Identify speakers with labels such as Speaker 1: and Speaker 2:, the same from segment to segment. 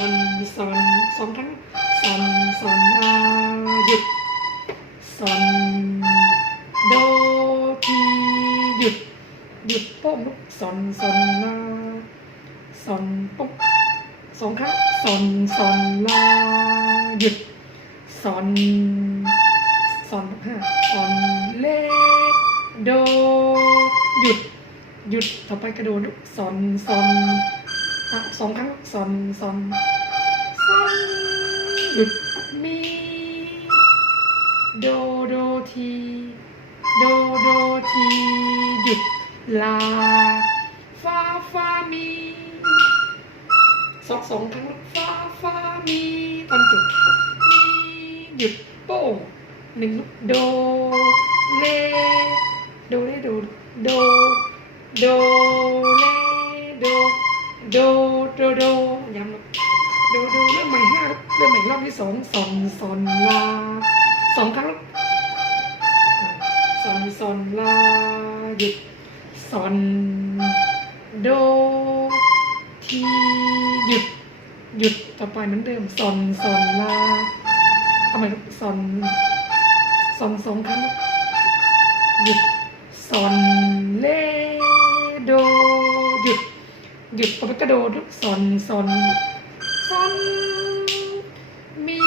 Speaker 1: อนซอนสองครั้งซอนซอนลาหยุดซอนโดทีหยุดหยุดโป้งลุกซอนซอนลาซอนปุ๊บสองครั้งซอนซอนลาหยุดซอนซอนห้าซอนเลโดหยุดหยุดต่อไปกระโดดลุกซอนซอน อะสองครั้งซอนซอนซอนหยุดมีโดโดทีโดโดทีหยุดลาฟาฟามีสองสองครั้งฟาฟามีตอนจบมีหยุดโป้งหนึ่งลูกโดเลโดเลโดโดโดโด โดโดโดย้ำลูกโดโดเริ่มใหม่ห้าเริ่มใหม่รอบที่สองสอนสอนลาสองครั้งลูกซอนซอนลาหยุดซอนโดทีหยุดหยุดต่อไปเหมือนเดิมซอนซอนลาเอาใหม่ลูกซอนซอนสองครั้งหยุดซอนเลโดหยุด หยุดต่อไปกระโดลูกซอนซอนซอนมี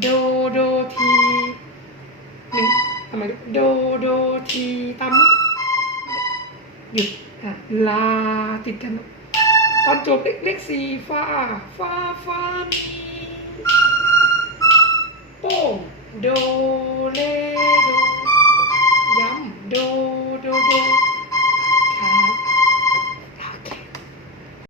Speaker 1: โดโดทีหนึ่งทำไมโดโดทีตั้มหยุดอะลาติดกัน ตอนจบเลขเลขสี่ฟ้าฟ้าฟ้ามีโป้งโด